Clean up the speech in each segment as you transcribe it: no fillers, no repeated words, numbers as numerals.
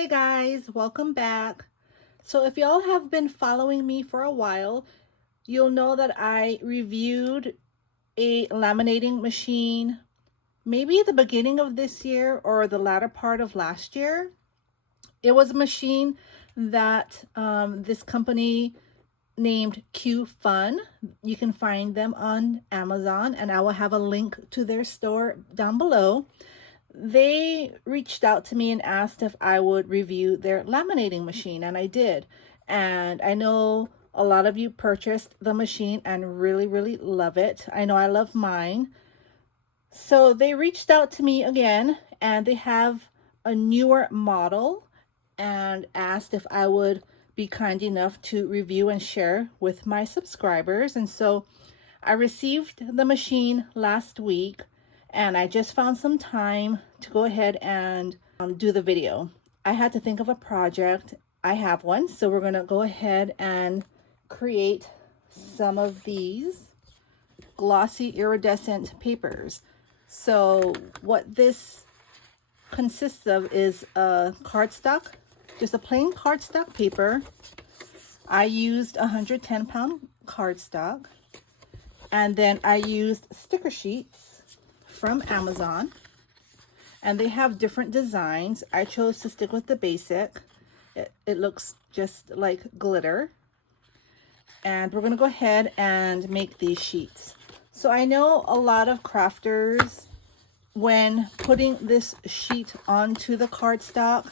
Hey guys, welcome back. So if y'all have been following me for a while, you'll know that I reviewed a laminating machine maybe at the beginning of this year or the latter part of last year. It was a machine that this company named Qfun. You can find them on Amazon, and I will have a link to their store down below. They reached out to me and asked if I would review their laminating machine, and I did. And I know a lot of you purchased the machine and really love it. I know I love mine. So they reached out to me again, and they have a newer model and asked if I would be kind enough to review and share with my subscribers. And so I received the machine last week, and I just found some time to go ahead and do the video. I had to think of a project. I have one, so we're gonna go ahead and create some of these glossy iridescent papers. So what this consists of is a cardstock, just a plain cardstock paper. I used 110-pound cardstock, and then I used sticker sheets from Amazon, and they have different designs. I chose to stick with the basic. It looks just like glitter, and we're gonna go ahead and make these sheets. So I know a lot of crafters, when putting this sheet onto the cardstock,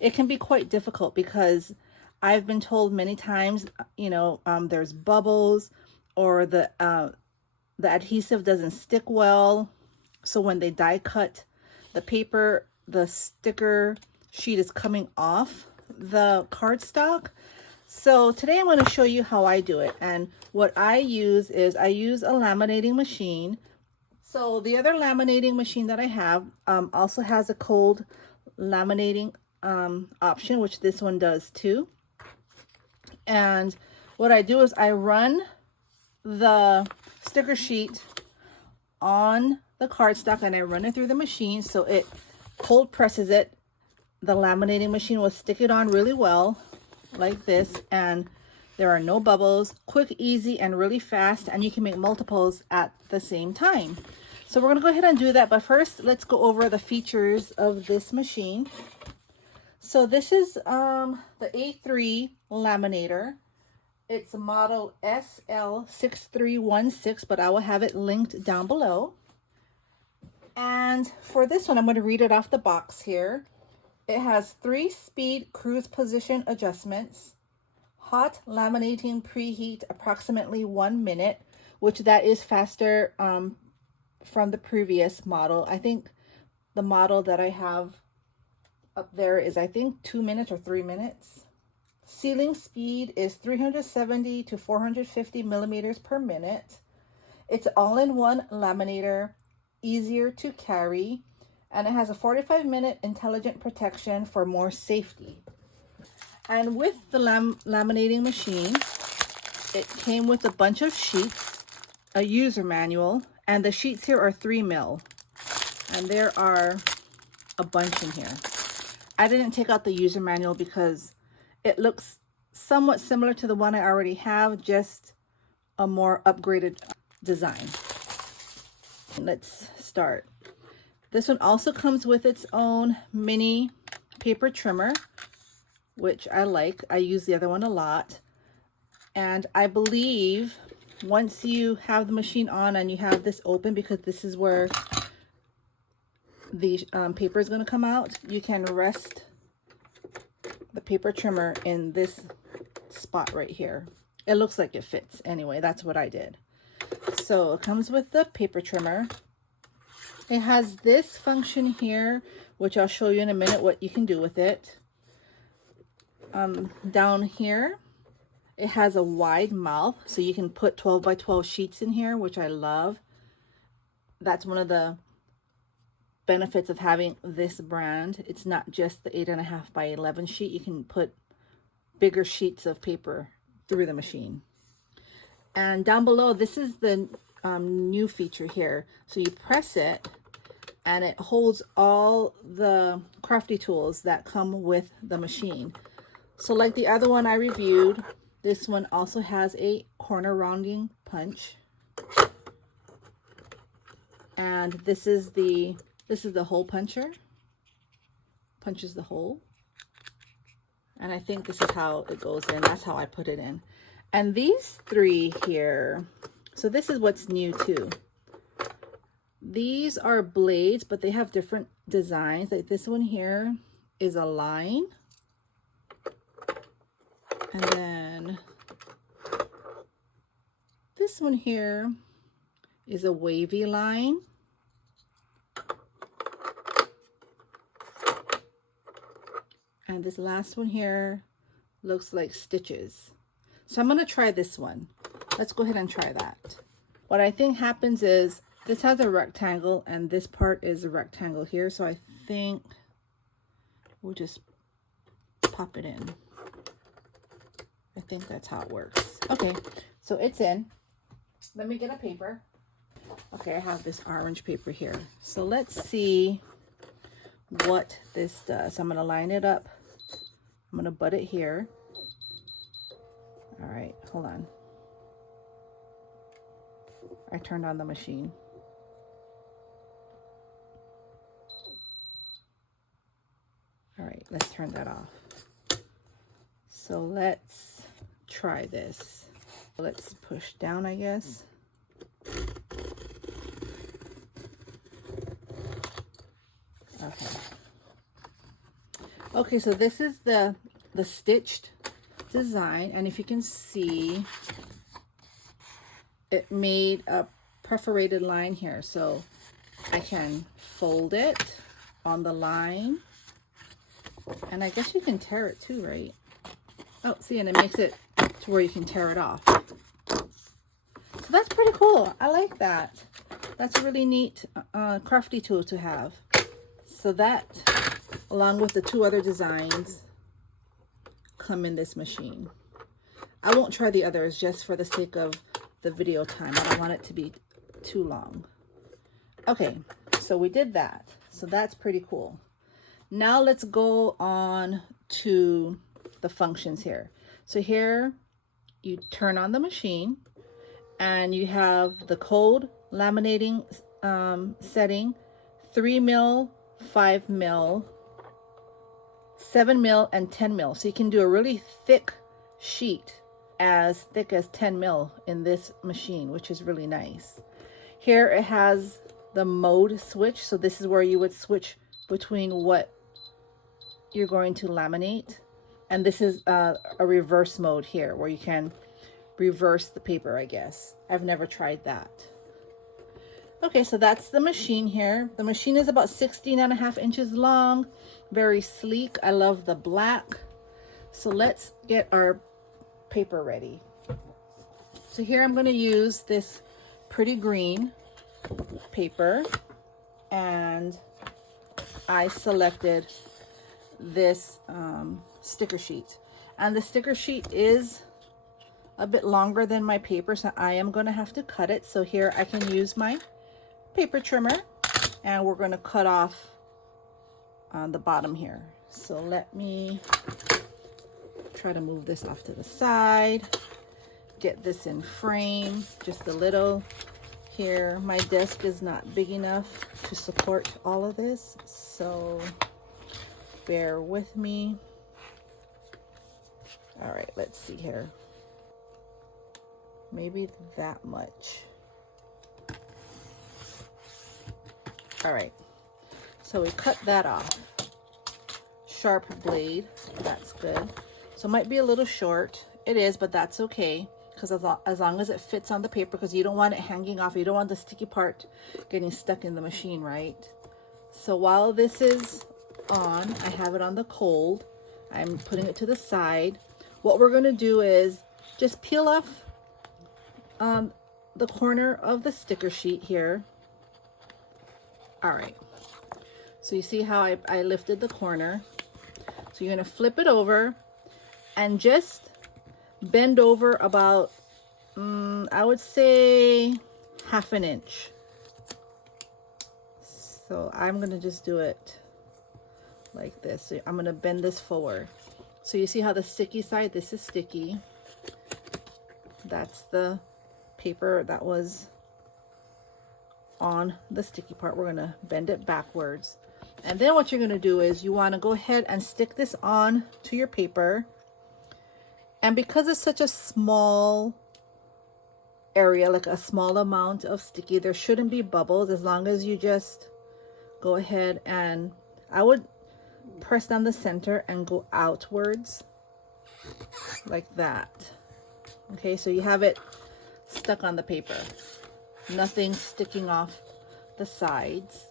it can be quite difficult because I've been told many times, there's bubbles, or the adhesive doesn't stick well. So when they die cut the paper, the sticker sheet is coming off the cardstock. So today I'm going to show you how I do it. And what I use is I use a laminating machine. So the other laminating machine that I have also has a cold laminating option, which this one does too. And what I do is I run the sticker sheet on the cardstock, and I run it through the machine, so it cold presses it. The laminating machine will stick it on really well like this, and there are no bubbles. Quick, easy, and really fast, and you can make multiples at the same time. So we're going to go ahead and do that, but first let's go over the features of this machine. So this is the A3 laminator. It's model SL6316, but I will have it linked down below. And for this one, I'm going to read it off the box here. It has 3-speed cruise position adjustments, hot laminating preheat approximately 1 minute, which that is faster from the previous model. I think the model that I have up there is, I think, 2 minutes or 3 minutes. Sealing speed is 370 to 450 millimeters per minute. It's all-in-one laminator, easier to carry, and it has a 45-minute intelligent protection for more safety. And with the laminating machine, it came with a bunch of sheets, a user manual, and the sheets here are 3 mil, and there are a bunch in here. I didn't take out the user manual because it looks somewhat similar to the one I already have, just a more upgraded design. Let's start. This one also comes with its own mini paper trimmer, which I like. I use the other one a lot. And I believe once you have the machine on and you have this open, because this is where the paper is going to come out, you can rest the paper trimmer in this spot right here. It looks like it fits anyway. That's what I did. So it comes with the paper trimmer. It has this function here, which I'll show you in a minute what you can do with it. Down here, it has a wide mouth, so you can put 12 by 12 sheets in here, which I love. That's one of the benefits of having this brand. It's not just the 8.5 by 11 sheet. You can put bigger sheets of paper through the machine. And down below, this is the new feature here. So you press it, and it holds all the crafty tools that come with the machine. So like the other one I reviewed, this one also has a corner rounding punch. And this is the hole puncher. Punches the hole. And I think this is how it goes in. That's how I put it in. And these three here, so this is what's new too. These are blades, but they have different designs. Like this one here is a line. And then this one here is a wavy line. And this last one here looks like stitches. So I'm going to try this one. Let's go ahead and try that. What I think happens is this has a rectangle and this part is a rectangle here. So I think we'll just pop it in. I think that's how it works. Okay, so it's in. Let me get a paper. Okay, I have this orange paper here. So let's see what this does. I'm going to line it up. I'm going to butt it here. All right, hold on. I turned on the machine. All right, let's turn that off. So let's try this. Let's push down, I guess. Okay. Okay, so this is the stitched design, and if you can see, it made a perforated line here, so I can fold it on the line, and I guess you can tear it too, right? Oh, see, and it makes it to where you can tear it off. So that's pretty cool. I like that. That's a really neat crafty tool to have. So that, along with the two other designs, come in this machine. I won't try the others just for the sake of the video time. I don't want it to be too long. Okay, so we did that. So that's pretty cool. Now let's go on to the functions here. So here you turn on the machine and you have the cold laminating setting, 3 mil, 5 mil, 7 mil, and 10 mil. So you can do a really thick sheet, as thick as 10 mil in this machine, which is really nice. Here it has the mode switch. So this is where you would switch between what you're going to laminate. And this is a reverse mode here where you can reverse the paper, I guess. I've never tried that. Okay, so that's the machine here. The machine is about 16.5 inches long, very sleek. I love the black. So let's get our paper ready. So here I'm going to use this pretty green paper, and I selected this sticker sheet, and the sticker sheet is a bit longer than my paper, so I am going to have to cut it. So here I can use my paper trimmer, and we're going to cut off on the bottom here. So let me try to move this off to the side, get this in frame just a little here. My desk is not big enough to support all of this, so bear with me. All right, let's see here. Maybe that much. All right, so we cut that off. Sharp blade, that's good. So it might be a little short. It is, but that's okay, because as long as it fits on the paper, because you don't want it hanging off. You don't want the sticky part getting stuck in the machine, right? So while this is on, I have it on the cold. I'm putting it to the side. What we're going to do is just peel off the corner of the sticker sheet here. All right, so you see how I lifted the corner. So you're going to flip it over and just bend over about I would say 1/2 inch. So I'm gonna just do it like this. So I'm gonna bend this forward. So you see how the sticky side, this is sticky. That's the paper that was on the sticky part. We're gonna bend it backwards. And then what you're gonna do is you wanna go ahead and stick this on to your paper. And because it's such a small area, like a small amount of sticky, there shouldn't be bubbles as long as you just go ahead and I would press down the center and go outwards like that. Okay, so you have it stuck on the paper. Nothing sticking off the sides.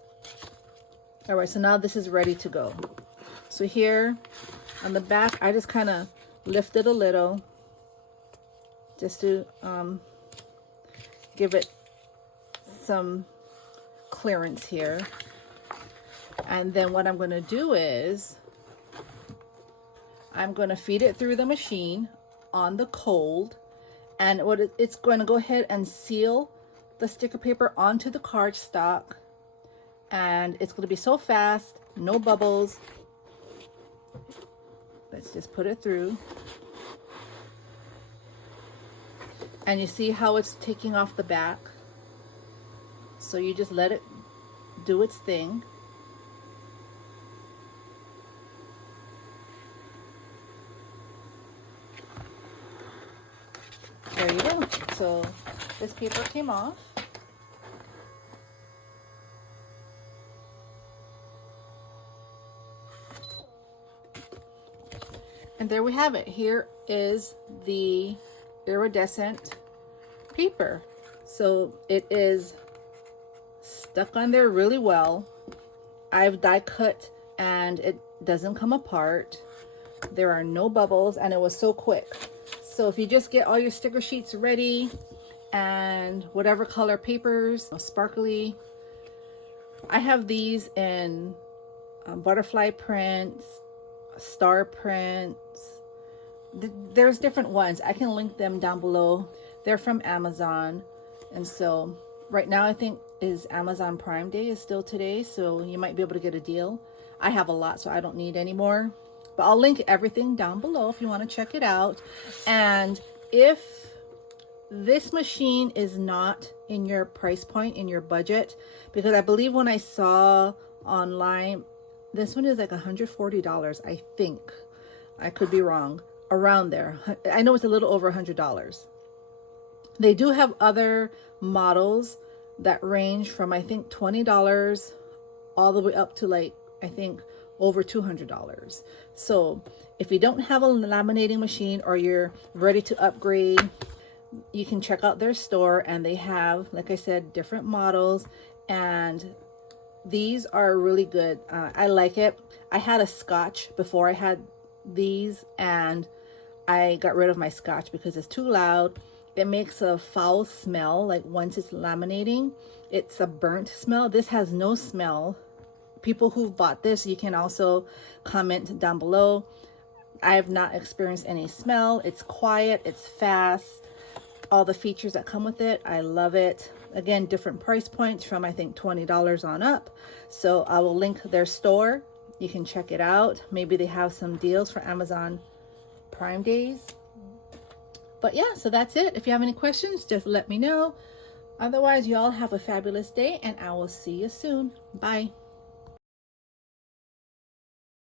All right, so now this is ready to go. So here on the back, I just kind of lift it a little just to give it some clearance here. And then what I'm going to do is I'm going to feed it through the machine on the cold, and it's going to go ahead and seal the sticker paper onto the cardstock, and it's going to be so fast, no bubbles. Let's just put it through. And you see how it's taking off the back. So you just let it do its thing. There you go. So this paper came off. And there we have it. Here is the iridescent paper. So it is stuck on there really well. I've die cut and it doesn't come apart. There are no bubbles and it was so quick. So if you just get all your sticker sheets ready and whatever color papers, sparkly. I have these in butterfly prints, star prints. There's different ones. I can link them down below. They're from Amazon. And so right now I think is Amazon Prime Day is still today. So you might be able to get a deal. I have a lot, so I don't need any more. But I'll link everything down below if you want to check it out. And if this machine is not in your price point, in your budget, because I believe when I saw online, this one is like $140, I think. I could be wrong. Around there. I know it's a little over $100. They do have other models that range from, I think, $20 all the way up to, like, I think over $200. So if you don't have a laminating machine or you're ready to upgrade, you can check out their store, and they have, like I said, different models, and these are really good. I like it. I had a Scotch before I had these, and I got rid of my Scotch because it's too loud. It makes a foul smell. Like once it's laminating, it's a burnt smell. This has no smell. People who've bought this, you can also comment down below. I have not experienced any smell. It's quiet, it's fast. All the features that come with it, I love it. Again, different price points from I think $20 on up. So I will link their store. You can check it out. Maybe they have some deals for Amazon Prime Days. But yeah, so that's it. If you have any questions, just let me know. Otherwise, y'all have a fabulous day, and I will see you soon. Bye.